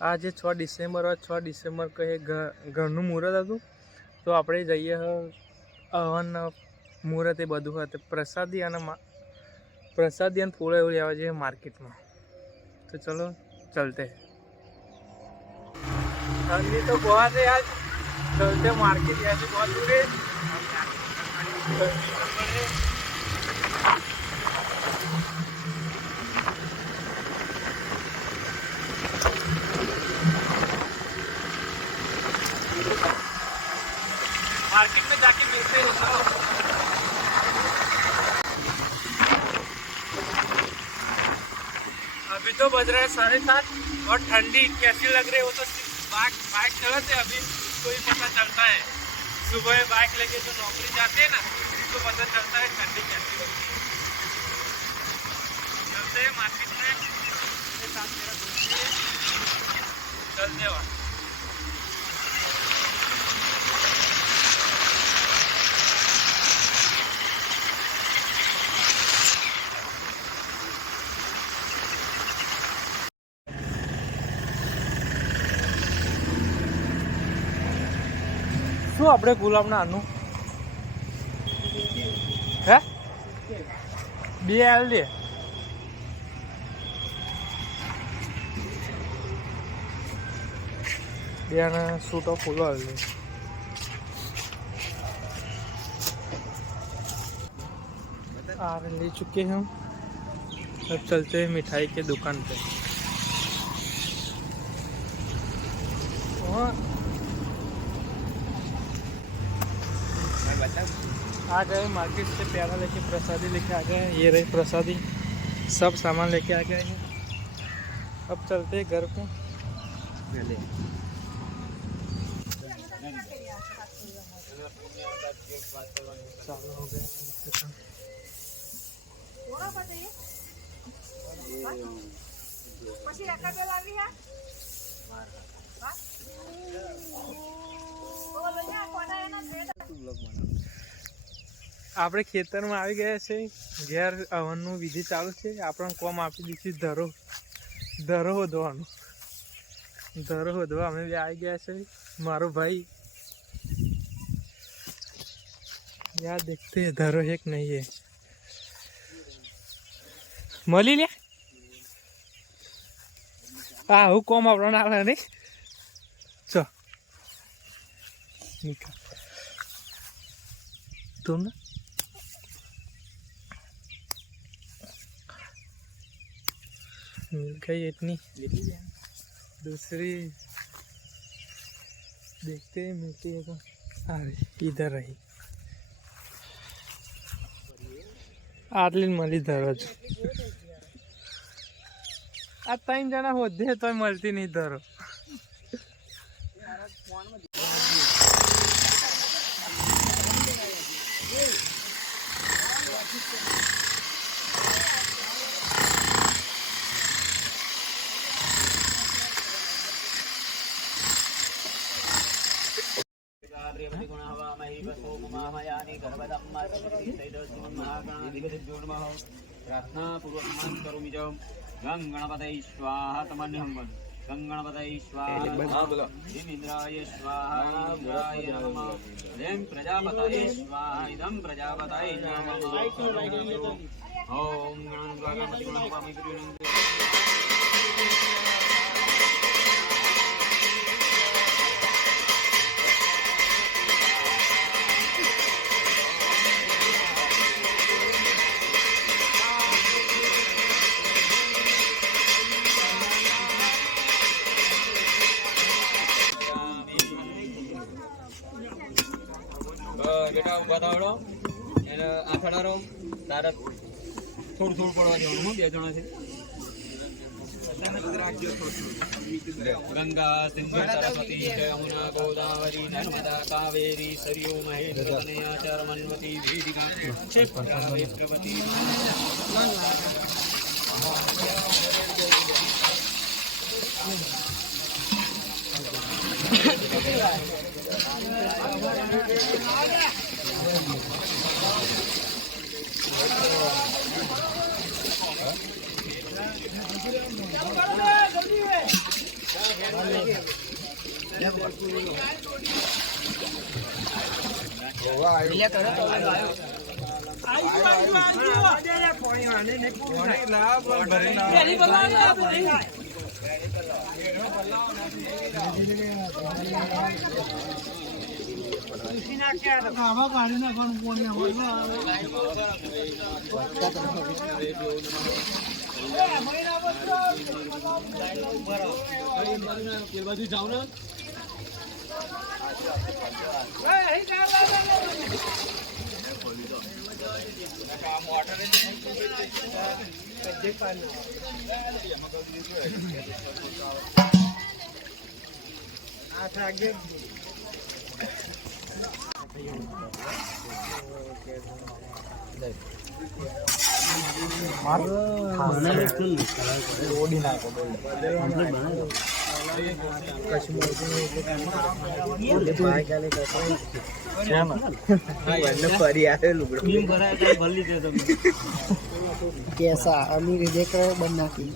આજે 6 ડિસેમ્બર હોય, 6 ડિસેમ્બર કહે ઘરનું મુહૂર્ત હતું. તો આપણે જઈએ હવન મુહૂર્ત એ બધું હતું પ્રસાદી અને ફૂલો એવું લેવા જઈએ માર્કેટમાં. તો ચલો ચલતે ठंडी तो बहुत है आज, चलते मार्केट यहाँ से बहुत दूर है. मार्केट में जाके मिलते हैं. अभी तो बज रहा है 7:30 और ठंडी कैसी लग रही है वो तो बाइक चलाते अभी उसको ही पता चलता है. सुबह बाइक लेके जो नौकरी जाते हैं ना उसको पता चलता है ठंडी कैसी होती है. चलते हैं मार्केट में, मेरे साथ मेरा दोस्त है, चलते वहाँ. શું આપણે ગુલાબના આનું હે 2 આલ દે. બેને સૂટો ફૂલો આલ દે. आ ले चुके हैं हम. अब चलते हैं मिठाई के दुकान पे. आ गए मार्केट से, प्यारा लेके प्रसादी लेके आ गए. ये रही प्रसादी, सब सामान लेके आ गए हैं. अब चलते हैं घर पे. चालू हो गए આપણે ખેતરમાં આવી ગયા છે. ઘેર હવનનું વિધિ ચાલુ છે. આપણને કોમ આપી દીધી ધરો વધવાનું. ધરો વધવા અમે બી આવી ગયા છે. મારો ભાઈ યાર देखते हैं धरो है कि नहीं है. મળી લે હા હું કોમ આપણને આવે નહીં. ચો तुम ना मिल गई इतनी, दूसरी देखते हैं मिलती है तो. अरे इधर रही आटली मળી ધરો જ. આ 3 જણા હોદે તો મળતી નહીં ધરો. प्रार्थना पूर्वक करोमि जौ गं गणपतये स्वाहा. तमन्यं गं गणपतये स्वाहा. इंद्राय स्वाहा. इंद्राय नमः. ह्रीं प्रजापतये स्वाहा. इदं प्रजापतये नमः. ओम गणपति गणपति बेटा बतावड़ो आखड़ारो तारा थोड़ू थोड़ू पड़वा जवानुं. 2 जणा छे. गंगा सिंधु सरस्वती यमुना गोदावरी नर्मदा कावेरी सरयू महेन्द्र तनया चरमन्वती वेदिका क्षिप्रा विप्रवती. કેસા અમીર દેખ બન નાખી